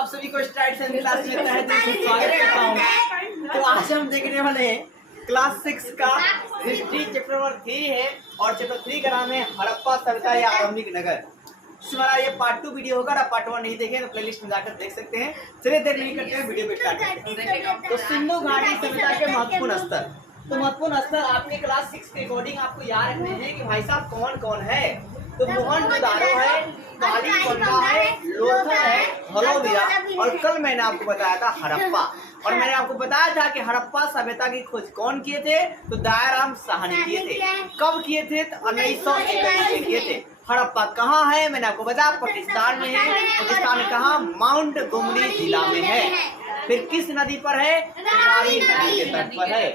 आप सभी को स्टार्ट से क्लास में तहे दिल से स्वागत करता हूँ। तो आज हम देखने वाले हैं क्लास 6 का हिस्ट्री चैप्टर नंबर 3 है और चैप्टर 3 का नाम है हड़प्पा सभ्यता या आरंभिक नगर। हमारा ये पार्ट 2 वीडियो होगा। पार्ट 1 नहीं देखे तो प्लेलिस्ट में जाकर देख सकते हैं। चलिए देर नहीं करते हैं, वीडियो को स्टार्ट करते हैं। तो सिंधु घाटी सभ्यता के महत्वपूर्ण स्तर, तो महत्वपूर्ण स्तर आपके क्लास 6 के अकॉर्डिंग आपको याद रखने हैं कि भाई साहब कौन कौन है। तो मोहनजोदारो है, कालीबंगा है, लोथल है, हलोदिया और कल मैंने आपको बताया था हड़प्पा। और मैंने आपको बताया था कि हड़प्पा सभ्यता की खोज कौन किए थे, तो दयाराम साहनी किए थे। कब किए थे, तो 1921 में किए थे। हड़प्पा कहाँ है, मैंने आपको बताया पाकिस्तान में है। पाकिस्तान में कहाँ, माउंट गोमती जिला में है। फिर किस नदी पर है, रावी नदी के तट पर है।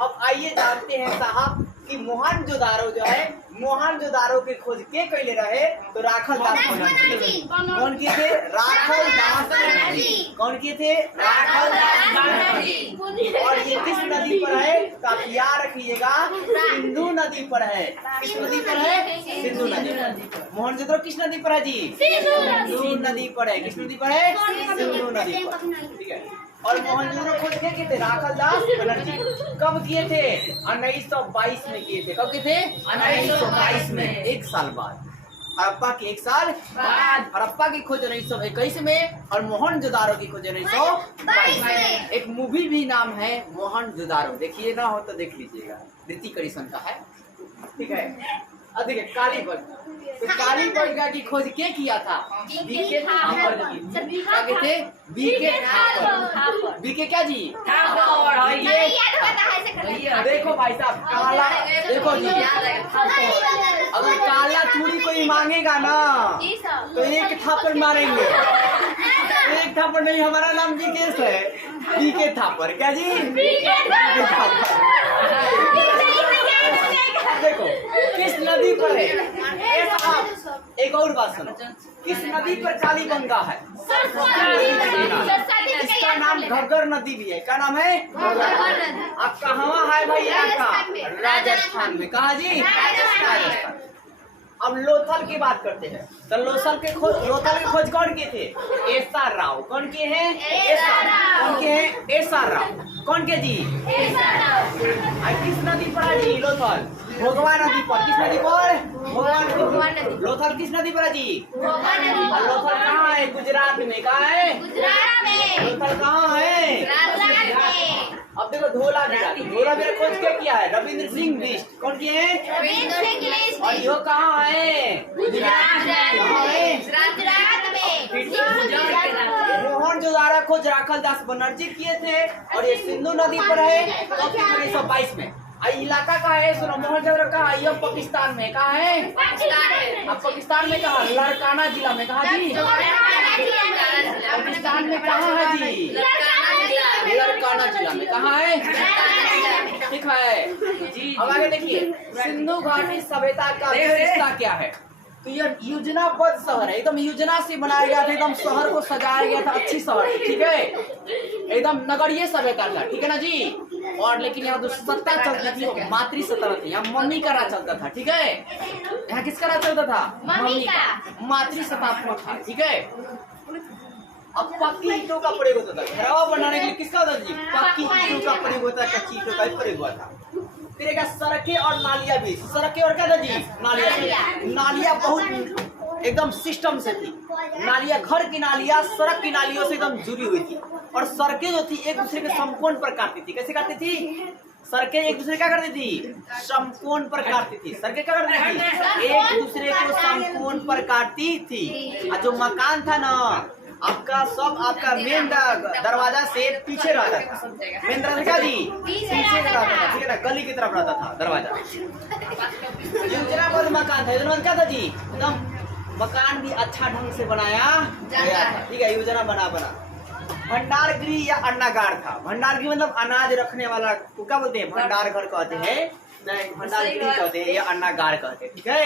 अब आइए जानते हैं साहब कि मोहनजोदारो जो है, मोहनजोदारो की खोज के कैले रहे, तो राखल दास बनर्जी। कौन किए थे, राखल दास बनर्जी। कौन किए थे, राखल दास बनर्जी। और ये किस नदी पर है, तो आप याद रखिएगा सिंधु नदी पर है। किस नदी पर है, सिंधु नदी पर। मोहनजोदारो किस नदी पर है जी, सिंधु नदी पर है। किस नदी पर है, सिंधु नदी पर। ठीक है। और मोहनजोदारो खोज के किए थे, राखल दास बनर्जी। कब किए थे, 1922 में किए थे। कब किए थे, 1922 में, एक साल बाद। हड़प्पा की एक साल बाद। हड़प्पा की खोज 1921 में और मोहनजोदारो की खोज 1922 में। एक मूवी भी नाम है मोहनजोदारो, देखिए ना हो तो देख लीजिएगा, ऋतिक रोशन का है। ठीक है। अब देखिए कालीबंगा, तो कालीबंगा की खोज के किया था, बीके ठाकुर की। क्या कहते, बीके ठाकुर। बीके क्या जी, ठाकुर। देखो भाई साहब काला, देखो जी अगर काला चूड़ी कोई मांगेगा ना तो एक थापर मारेंगे। एक थापर नहीं, हमारा नाम बीकेश है, बीके थापर। क्या जी, बीके थापर। देखो किस नदी पर है, एक और बात सुनो, किस नदी पर कालीबंगा है, इसका नाम घग्गर नदी भी है। क्या नाम है, अब कहाँ है भैया का, राजस्थान में। कहा जी, राजस्थान। अब लोथल की बात करते हैं, तो लोथल की खोज कौन किए थे, एस.आर. राव। कौन किए हैं, कौन किए हैं, एस.आर. राव। कौन के जी, किस नदी पर है जी, लोथल भोगवा नदी पर। किस नदी पर, भोगवा नदी। लोथल किस नदी पर है जी, लोथल कहाँ है, गुजरात में। कहाँ है, लोथल कहाँ है। अब देखो धोला बिरा खोज के किया है, रविंद्र सिंह बिष्ट। कौन किए हैं, और यो कहाँ है, मोहनजोदारो खोज राखल दास बनर्जी किए थे और ये सिंधु नदी पर है। 1922 में। इलाका कहाँ है, सुनो, मोहनजोदारो कहाँ है, ये पाकिस्तान में। कहाँ है, अब पाकिस्तान में कहाँ, लड़काना जिला में। कहाँ जी, पाकिस्तान में कहाँ है जी, लड़काना जिला में। कहाँ है, ठीक है जी। अब आगे देखिए सिंधु घाटी सभ्यता का विशेषता क्या है, तो यह योजनाबद्ध शहर है, एकदम योजना से बनाया गया था, एकदम शहर को सजाया गया था, अच्छी शहर। ठीक है, एकदम नगरीय सभ्यता था। ठीक है ना जी। और लेकिन यहाँ जो सत्ता चलती थी मातृ सत्ता थी, यहाँ मम्मी का राज चलता था। ठीक है, यहाँ किसका राज चलता था, मम्मी का, मातृ सत्तात्मक था। ठीक है। अब पक्की ईंटों का प्रयोग होता था, घरवा बनाने के लिए। किसका होता था जी, पक्की ईंटों का प्रयोग होता है, कच्ची ईंटों का प्रयोग हुआ था। फिर एक सड़कें और नालियां भी, सड़कें और क्या था जी, नालियां बहुत एकदम सिस्टम से थी। नालियां, घर की नालियां सड़क की नालियों से एकदम जुड़ी हुई थी। और सड़कें जो थी एक दूसरे के समकोण पर काटती थी। कैसे काटती थी, सड़कें एक दूसरे क्या करती थी, समकोण पर काटती थी। सड़कें क्या करती थी, एक दूसरे को समकोण पर काटती थी। और जो मकान था ना आपका, सब आपका मेन दरवाजा से पीछे रहता था। मेन दरवाजा क्या जी, पीछे रहता था। ठीक है ना, गली की तरफ रहता था दरवाजा। योजनाबद्ध मकान था, क्या था जी, एकदम मकान भी अच्छा ढंग से बनाया गया था। ठीक है, योजना बना भंडार गृह या अन्नागार था। भंडार गृह मतलब अनाज रखने वाला को क्या बोलते हैं, भंडार घर कहते हैं, भंडार गृह कहते हैं या अन्नागार कहते हैं। ठीक है।